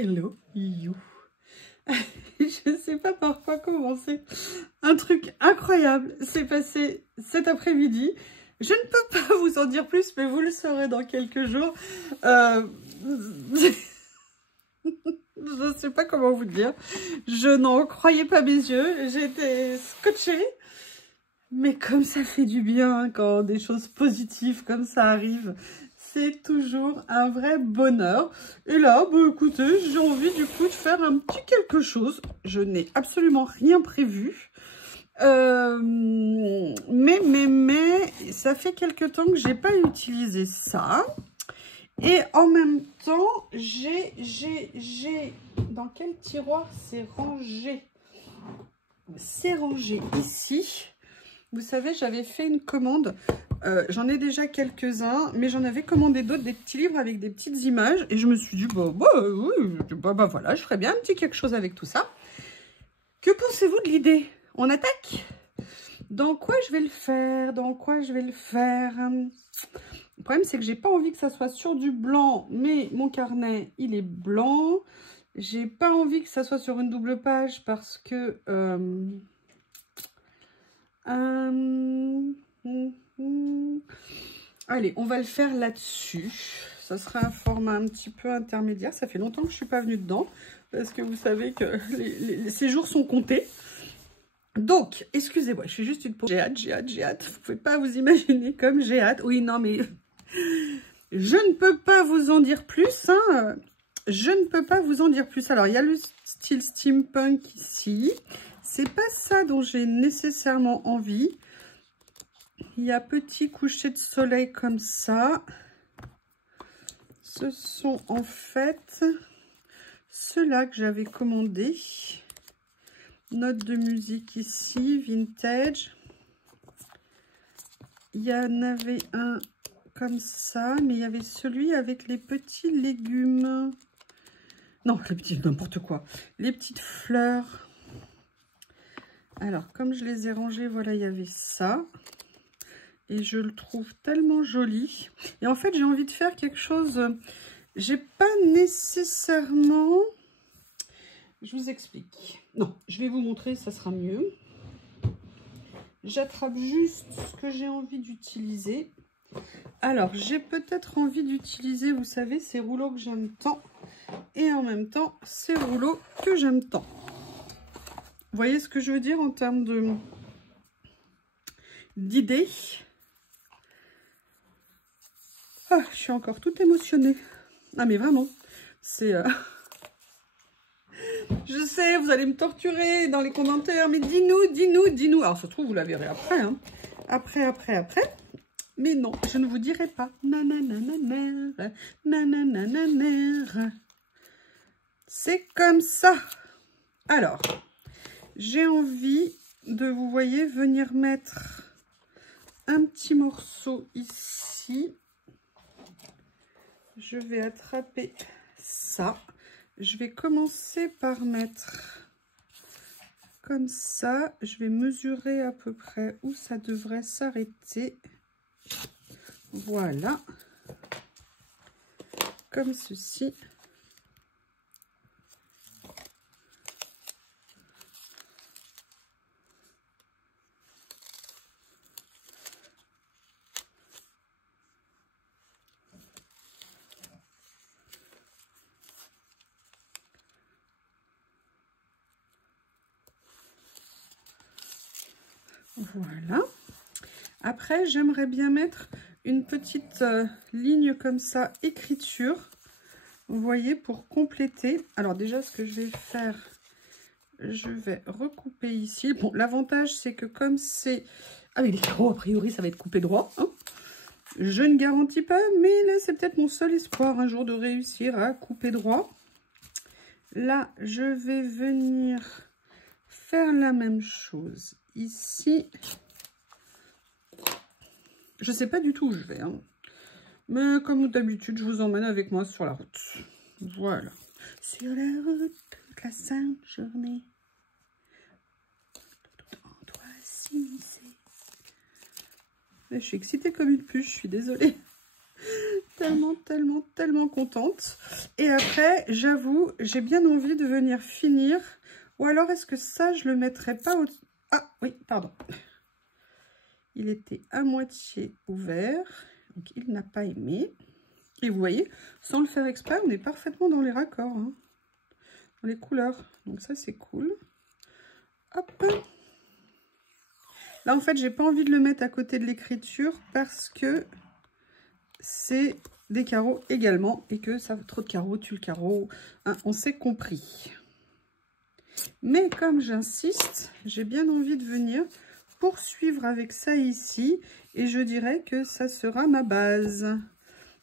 Hello you. Je ne sais pas par quoi commencer. Un truc incroyable s'est passé cet après-midi. Je ne peux pas vous en dire plus, mais vous le saurez dans quelques jours. Je ne sais pas comment vous dire. Je n'en croyais pas mes yeux. J'étais scotchée. Mais comme ça fait du bien quand des choses positives comme ça arrivent. C'est toujours un vrai bonheur. Et là, bah, écoutez, j'ai envie du coup de faire un petit quelque chose. Je n'ai absolument rien prévu. Mais, ça fait quelque temps que j'ai pas utilisé ça. Et en même temps, dans quel tiroir c'est rangé? C'est rangé ici. Vous savez, j'avais fait une commande. J'en ai déjà quelques-uns, mais j'en avais commandé d'autres, des petits livres avec des petites images. Et je me suis dit, bah voilà, je ferais bien un petit quelque chose avec tout ça. Que pensez-vous de l'idée? On attaque? Dans quoi je vais le faire? Dans quoi je vais le faire? Le problème, c'est que j'ai pas envie que ça soit sur du blanc, mais mon carnet, il est blanc. J'ai pas envie que ça soit sur une double page parce que... Allez, on va le faire là-dessus. Ça sera un format un petit peu intermédiaire. Ça fait longtemps que je ne suis pas venue dedans. Parce que vous savez que ces jours sont comptés. Donc, excusez-moi, je suis juste une pauvre. J'ai hâte. Vous ne pouvez pas vous imaginer comme j'ai hâte. Oui, non, mais je ne peux pas vous en dire plus. Hein. Je ne peux pas vous en dire plus. Alors, il y a le style steampunk ici. C'est pas ça dont j'ai nécessairement envie. Il y a petit coucher de soleil comme ça. Ce sont en fait ceux-là que j'avais commandés. Note de musique ici, vintage. Il y en avait un comme ça, mais il y avait celui avec les petits légumes. Non, les petits, n'importe quoi. Les petites fleurs. Alors, comme je les ai rangés, voilà, il y avait ça. Et je le trouve tellement joli. Et en fait, j'ai envie de faire quelque chose... J'ai pas nécessairement... Je vous explique. Non, je vais vous montrer, ça sera mieux. J'attrape juste ce que j'ai envie d'utiliser. Alors, j'ai peut-être envie d'utiliser, vous savez, ces rouleaux que j'aime tant. Et en même temps, ces rouleaux que j'aime tant. Vous voyez ce que je veux dire en termes d'idées? Ah, je suis encore toute émotionnée. Ah, mais vraiment, c'est... Je sais, vous allez me torturer dans les commentaires, mais dis-nous. Alors, ça se trouve, vous la verrez après, hein. Après. Mais non, je ne vous dirai pas. C'est comme ça. Alors, j'ai envie de, vous voyez, venir mettre un petit morceau ici. Je vais attraper ça. Je vais commencer par mettre comme ça. Je vais mesurer à peu près où ça devrait s'arrêter. Voilà. Comme ceci. Voilà. Après, j'aimerais bien mettre une petite ligne comme ça, écriture. Vous voyez, pour compléter. Alors déjà, ce que je vais faire, je vais recouper ici. Bon, l'avantage, c'est que comme c'est... Ah oui, les carreaux, a priori, ça va être coupé droit. Hein. Je ne garantis pas, mais là, c'est peut-être mon seul espoir un jour de réussir à couper droit. Là, je vais venir faire la même chose ici. Je ne sais pas du tout où je vais, hein. Mais comme d'habitude, je vous emmène avec moi sur la route. Voilà. Sur la route, toute la sainte journée. On doit s'immiscer. Je suis excitée comme une puce, je suis désolée. Tellement, tellement, tellement contente. Et après, j'avoue, j'ai bien envie de venir finir. Ou alors, est-ce que ça, je le mettrais pas au... Ah, oui, pardon. Il était à moitié ouvert. Donc, il n'a pas aimé. Et vous voyez, sans le faire exprès, on est parfaitement dans les raccords. Hein, dans les couleurs. Donc, ça, c'est cool. Hop. Là, en fait, j'ai pas envie de le mettre à côté de l'écriture parce que c'est des carreaux également et que ça trop de carreaux tue le carreau. Hein, on s'est compris. Mais comme j'insiste, j'ai bien envie de venir poursuivre avec ça ici et je dirais que ça sera ma base.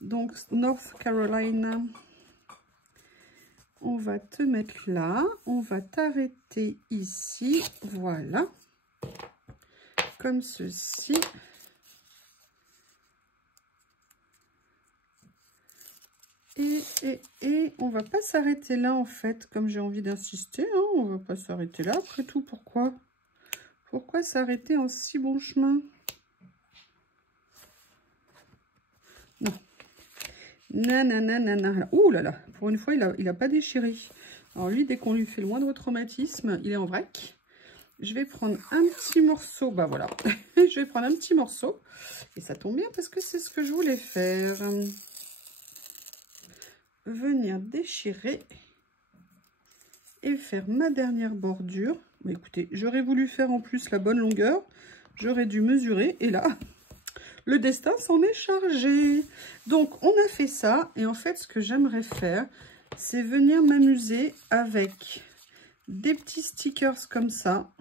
Donc, North Carolina, on va te mettre là, on va t'arrêter ici, voilà, comme ceci. Et on va pas s'arrêter là en fait, comme j'ai envie d'insister, hein, on va pas s'arrêter là, après tout, pourquoi s'arrêter en si bon chemin? Non. Nanana. Ouh là là, pour une fois, il a pas déchiré. Alors lui, dès qu'on lui fait le moindre traumatisme, il est en vrac. Je vais prendre un petit morceau, bah voilà. Je vais prendre un petit morceau. Et ça tombe bien parce que c'est ce que je voulais faire. Venir déchirer et faire ma dernière bordure. Mais écoutez, j'aurais voulu faire en plus la bonne longueur. J'aurais dû mesurer et là... Le destin s'en est chargé. Donc, on a fait ça. Et en fait, ce que j'aimerais faire, c'est venir m'amuser avec des petits stickers comme ça.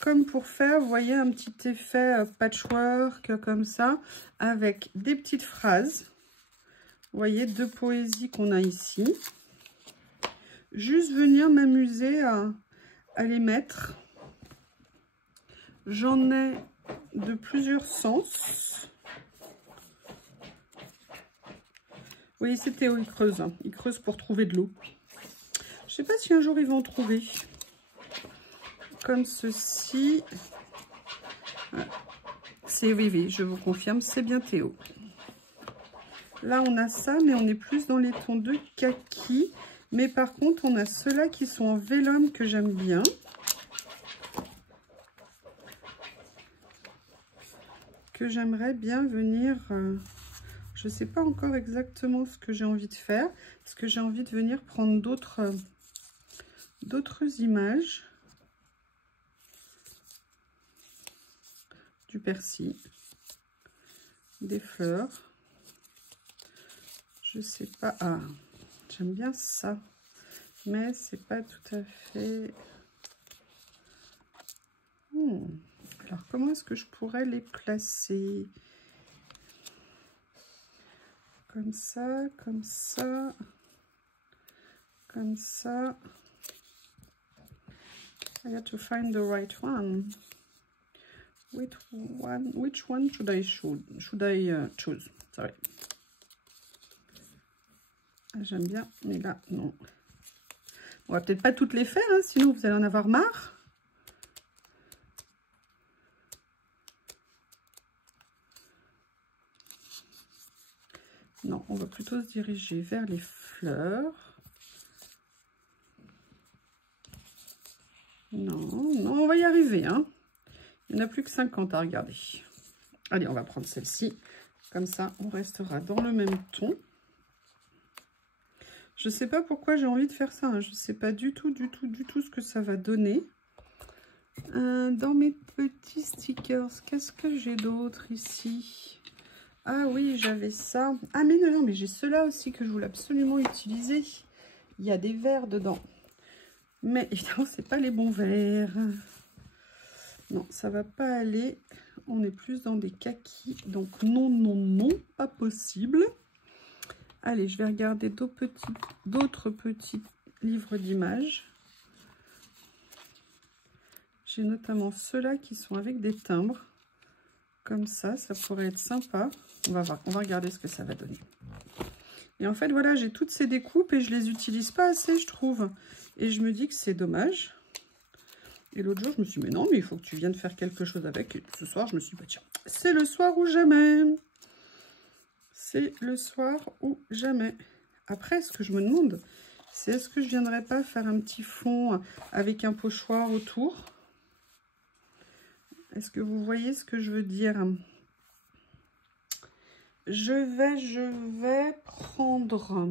Comme pour faire, vous voyez, un petit effet patchwork comme ça. Avec des petites phrases. Vous voyez, de poésie qu'on a ici. Juste venir m'amuser à les mettre. J'en ai... de plusieurs sens. Oui, c'est Théo, il creuse. Hein. Il creuse pour trouver de l'eau. Je sais pas si un jour ils vont en trouver. Comme ceci. C'est oui, je vous confirme, c'est bien Théo. Là, on a ça, mais on est plus dans les tons de kaki. Mais par contre, on a ceux-là qui sont en vélum que j'aime bien. Que j'aimerais bien venir, je sais pas encore exactement ce que j'ai envie de faire, parce que j'ai envie de venir prendre d'autres images, du persil, des fleurs, je sais pas, ah, j'aime bien ça, mais c'est pas tout à fait... Alors, comment est-ce que je pourrais les placer? Comme ça, comme ça, comme ça. I have to find the right one. Which one should I choose? Sorry. J'aime bien, mais là, non. On va peut-être pas toutes les faire, hein, sinon vous allez en avoir marre. Non, on va plutôt se diriger vers les fleurs. Non, on va y arriver. Hein. Il n'y en a plus que 50 à regarder. Allez, on va prendre celle-ci. Comme ça, on restera dans le même ton. Je ne sais pas pourquoi j'ai envie de faire ça. Hein. Je ne sais pas du tout ce que ça va donner. Dans mes petits stickers, qu'est-ce que j'ai d'autre ici ? Ah oui, j'avais ça. Ah mais non, mais j'ai ceux-là aussi que je voulais absolument utiliser. Il y a des verres dedans. Mais évidemment, c'est pas les bons verres. Non, ça va pas aller. On est plus dans des kakis. Donc non, pas possible. Allez, je vais regarder d'autres petits livres d'images. J'ai notamment ceux-là qui sont avec des timbres. Comme ça pourrait être sympa. On va voir, on va regarder ce que ça va donner. Et en fait, voilà, j'ai toutes ces découpes et je les utilise pas assez, je trouve. Et je me dis que c'est dommage. Et l'autre jour, je me suis dit, mais non, mais il faut que tu viennes faire quelque chose avec. Et ce soir, je me suis dit, bah, tiens, c'est le soir ou jamais. c'est le soir ou jamais. Après, ce que je me demande, c'est est-ce que je viendrais pas faire un petit fond avec un pochoir autour? Est-ce que vous voyez ce que je veux dire? Je vais prendre...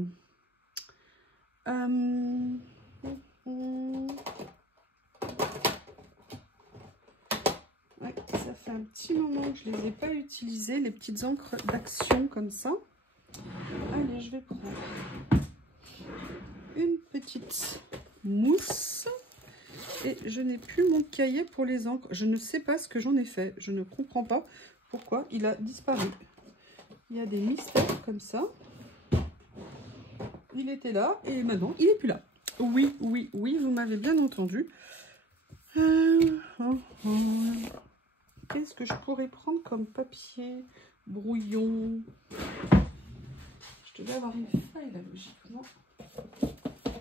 Ouais, ça fait un petit moment que je ne les ai pas utilisées, les petites encres d'action comme ça. Allez, je vais prendre une petite mousse. Et je n'ai plus mon cahier pour les encres. Je ne sais pas ce que j'en ai fait. Je ne comprends pas pourquoi il a disparu. Il y a des mystères comme ça. Il était là et maintenant il n'est plus là. Oui, oui, oui, vous m'avez bien entendu. Qu'est-ce que je pourrais prendre comme papier brouillon? Je devais avoir une feuille là, logiquement.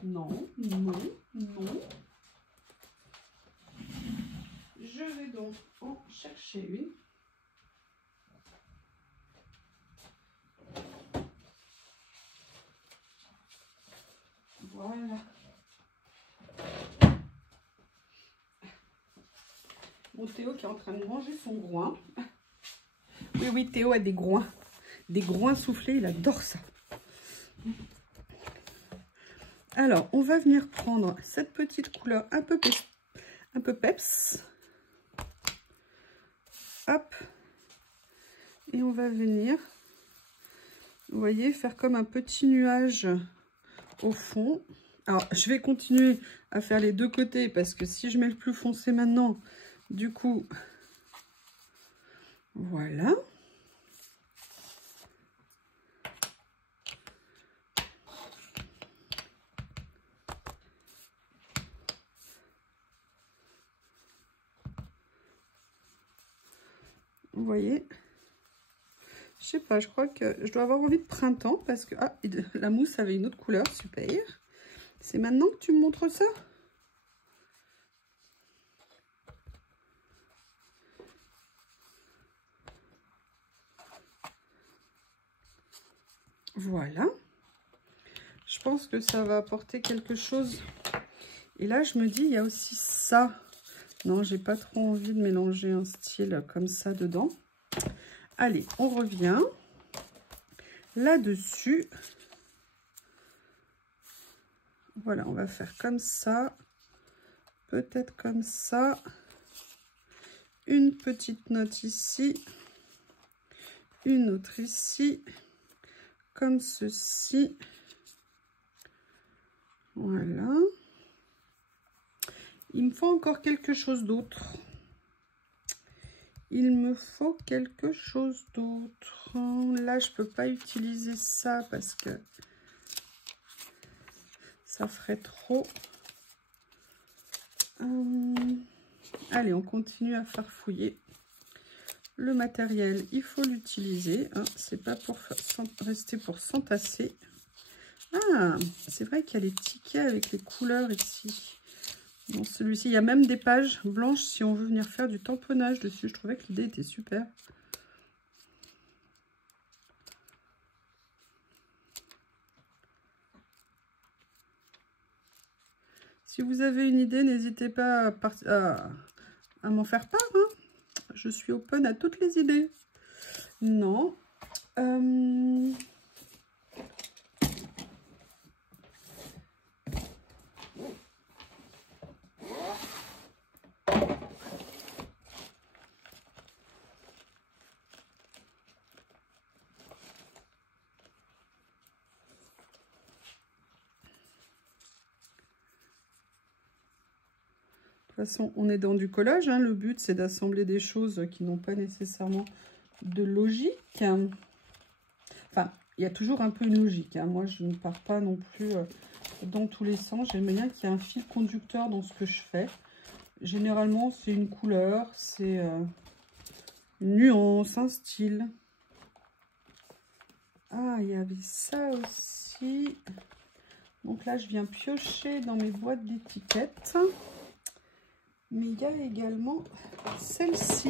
Non, non, non. Je vais donc en chercher une. Voilà. Mon Théo qui est en train de manger son groin. Oui, oui, Théo a des groins. Des groins soufflés, il adore ça. Alors, on va venir prendre cette petite couleur un peu peps. Hop. Et on va venir, vous voyez, faire comme un petit nuage au fond. Alors, je vais continuer à faire les deux côtés parce que si je mets le plus foncé maintenant, du coup, voilà. Vous voyez, je sais pas, je crois que je dois avoir envie de printemps parce que ah, la mousse avait une autre couleur, super. C'est maintenant que tu me montres ça? Voilà. Je pense que ça va apporter quelque chose. Et là, je me dis, il y a aussi ça. Non, j'ai pas trop envie de mélanger un style comme ça dedans. Allez, on revient. Là-dessus, voilà, on va faire comme ça. Peut-être comme ça. Une petite note ici. Une autre ici. Comme ceci. Voilà. Il me faut encore quelque chose d'autre. Il me faut quelque chose d'autre. Là, je peux pas utiliser ça parce que ça ferait trop. Allez, on continue à farfouiller. Le matériel, il faut l'utiliser. Hein, c'est pas pour rester pour s'entasser. Ah, c'est vrai qu'il y a les tickets avec les couleurs ici. Dans celui-ci, il y a même des pages blanches si on veut venir faire du tamponnage dessus. Je trouvais que l'idée était super. Si vous avez une idée, n'hésitez pas à m'en faire part. Hein. Je suis open à toutes les idées. Non. De toute façon, on est dans du collage. Hein. Le but, c'est d'assembler des choses qui n'ont pas nécessairement de logique. Enfin, il y a toujours un peu une logique. Hein. Moi, je ne pars pas non plus dans tous les sens. J'aime bien qu'il y ait un fil conducteur dans ce que je fais. Généralement, c'est une couleur, c'est une nuance, un style. Ah, il y avait ça aussi. Donc là, je viens piocher dans mes boîtes d'étiquettes. Mais il y a également celle-ci.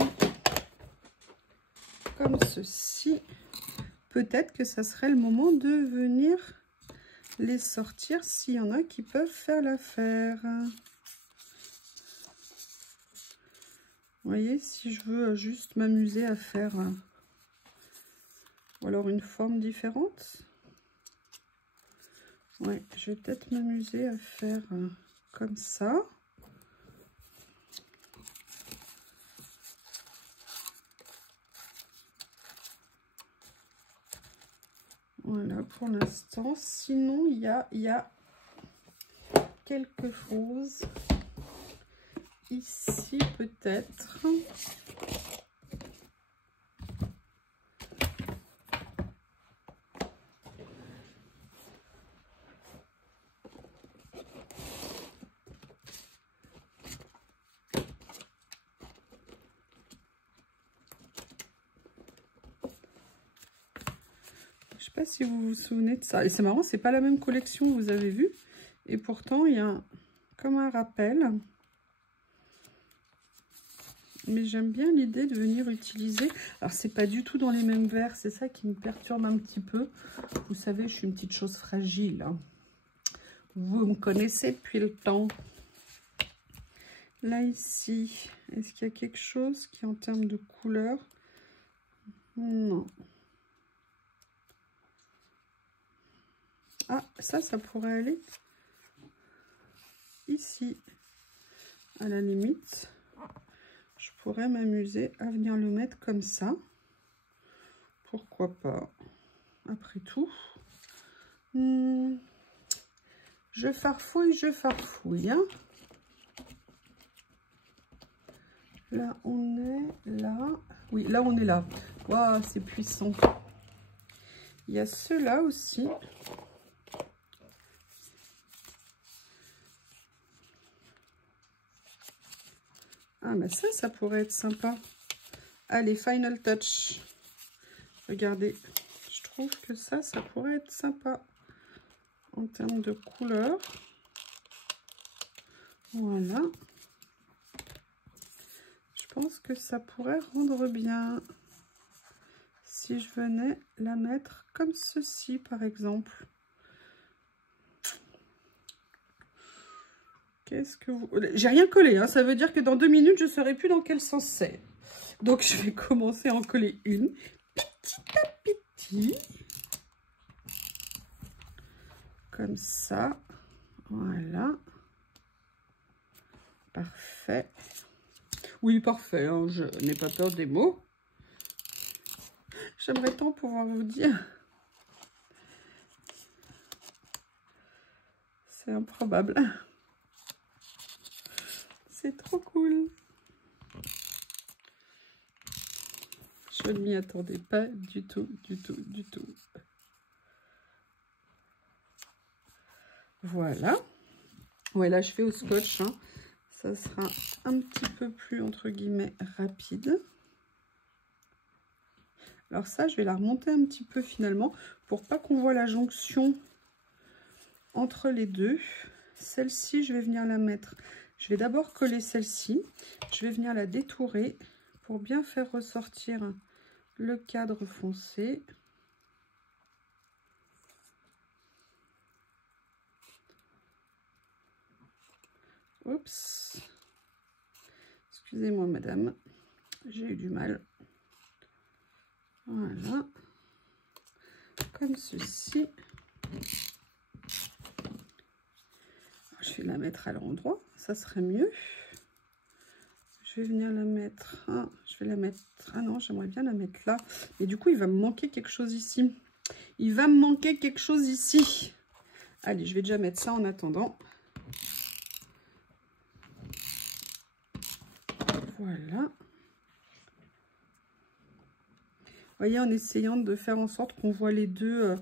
Comme ceci. peut-être que ça serait le moment de venir les sortir s'il y en a qui peuvent faire l'affaire. Vous voyez, si je veux juste m'amuser à faire ou alors une forme différente. Ouais, je vais peut-être m'amuser à faire comme ça. Voilà pour l'instant. Sinon, il y a quelque chose ici peut-être. Je sais pas si vous vous souvenez de ça. Et c'est marrant, c'est pas la même collection, vous avez vu. Et pourtant, il y a comme un rappel. Mais j'aime bien l'idée de venir utiliser. Alors, c'est pas du tout dans les mêmes verres. C'est ça qui me perturbe un petit peu. Vous savez, je suis une petite chose fragile. Hein. Vous me connaissez depuis le temps. Là, ici, est-ce qu'il y a quelque chose qui, en termes de couleur... Non. Ah, ça pourrait aller ici. À la limite, je pourrais m'amuser à venir le mettre comme ça. Pourquoi pas? Après tout. Je farfouille. Hein. Là, on est là. Oui, là, on est là. Waouh, c'est puissant. Il y a ceux-là aussi. Ah, mais ça pourrait être sympa. Allez, Final Touch. Regardez. Je trouve que ça pourrait être sympa. En termes de couleur. Voilà. Je pense que ça pourrait rendre bien. Si je venais la mettre comme ceci, par exemple. Qu'est-ce que vous... J'ai rien collé, hein. Ça veut dire que dans 2 minutes, je ne saurai plus dans quel sens c'est. Donc, je vais commencer à en coller une. Petit à petit. Comme ça. Voilà. Parfait. Oui, parfait. Hein. Je n'ai pas peur des mots. J'aimerais tant pouvoir vous dire. C'est improbable. C'est trop cool. Je ne m'y attendais pas du tout, du tout, du tout. Voilà. Ouais, là, je fais au scotch. Hein. Ça sera un petit peu plus, entre guillemets, rapide. Alors ça, je vais la remonter un petit peu finalement pour pas qu'on voit la jonction entre les deux. Celle-ci, je vais venir la mettre. Je vais d'abord coller celle-ci. Je vais venir la détourer pour bien faire ressortir le cadre foncé. Oups. Excusez-moi, madame. J'ai eu du mal. Voilà. Comme ceci. Je vais la mettre à l'endroit. Ça serait mieux. Je vais venir la mettre... Ah, je vais la mettre... Ah non, j'aimerais bien la mettre là. Et du coup, il va me manquer quelque chose ici. Il va me manquer quelque chose ici. Allez, je vais déjà mettre ça en attendant. Voilà. Vous voyez, en essayant de faire en sorte qu'on voit les deux,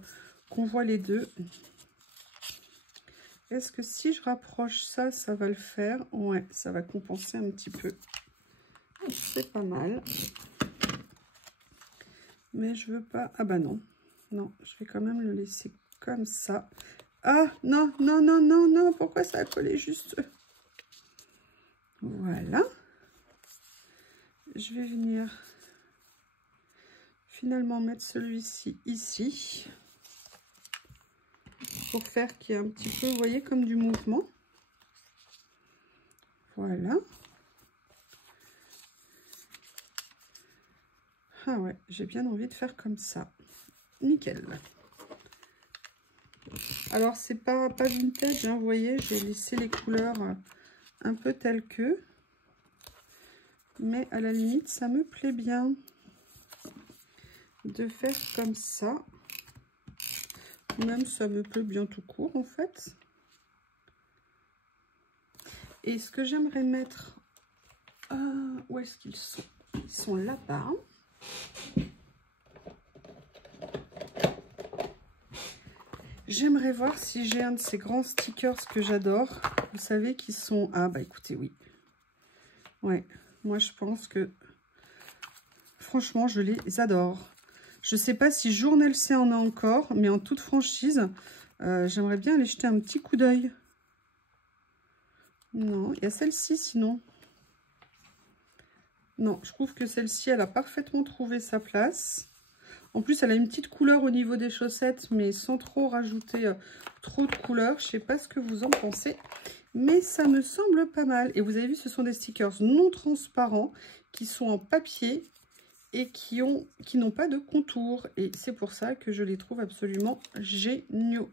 Est-ce que si je rapproche ça, ça va le faire? Ouais, ça va compenser un petit peu. C'est pas mal. Mais je veux pas... Ah bah non. Non, je vais quand même le laisser comme ça. Ah, non, non, non, non, non. Pourquoi ça a collé juste? Voilà. Je vais venir finalement mettre celui-ci ici. Pour faire qu'il y ait un petit peu, vous voyez, comme du mouvement. Voilà. Ah ouais, j'ai bien envie de faire comme ça. Nickel. Alors, c'est pas vintage, hein, vous voyez, j'ai laissé les couleurs un peu telles que. Mais à la limite, ça me plaît bien de faire comme ça. Même ça me plaît bien tout court, en fait. Et ce que j'aimerais mettre... où est-ce qu'ils sont? Ils sont là-bas. J'aimerais voir si j'ai un de ces grands stickers que j'adore. Vous savez qui sont... Ah bah écoutez, oui. Ouais, moi je pense que... Franchement, je les adore. Je ne sais pas si Journal C en a encore, mais en toute franchise, j'aimerais bien aller jeter un petit coup d'œil. Non, il y a celle-ci sinon. Non, je trouve que celle-ci, elle a parfaitement trouvé sa place. En plus, elle a une petite couleur au niveau des chaussettes, mais sans trop rajouter trop de couleurs. Je ne sais pas ce que vous en pensez, mais ça me semble pas mal. Et vous avez vu, ce sont des stickers non transparents qui sont en papier et qui n'ont pas de contour. Et c'est pour ça que je les trouve absolument géniaux.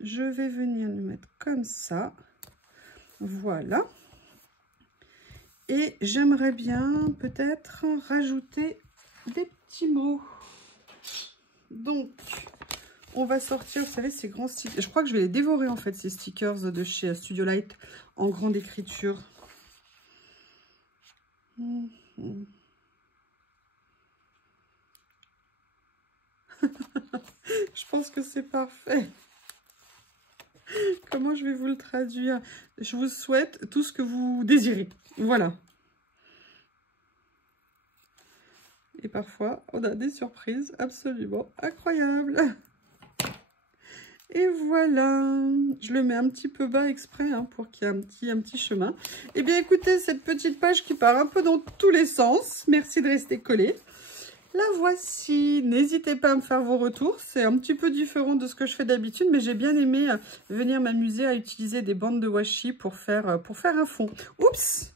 Je vais venir le mettre comme ça. Voilà. Et j'aimerais bien peut-être rajouter des petits mots. Donc, on va sortir, vous savez, ces grands stickers. Je crois que je vais les dévorer, en fait, ces stickers de chez Studio Light en grande écriture. Je pense que c'est parfait. Comment je vais vous le traduire? Je vous souhaite tout ce que vous désirez. Voilà. Et parfois, on a des surprises absolument incroyables. Et voilà. Je le mets un petit peu bas exprès hein, pour qu'il y ait un petit chemin. Eh bien, écoutez, cette petite page qui part un peu dans tous les sens. Merci de rester collé. La voici. N'hésitez pas à me faire vos retours. C'est un petit peu différent de ce que je fais d'habitude, mais j'ai bien aimé venir m'amuser à utiliser des bandes de washi pour faire un fond. Oups!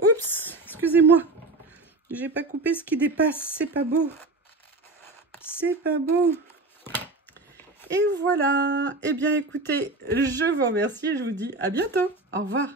Oups! Excusez-moi. J'ai pas coupé ce qui dépasse. C'est pas beau. C'est pas beau. Et voilà. Eh bien, écoutez, je vous remercie et je vous dis à bientôt. Au revoir.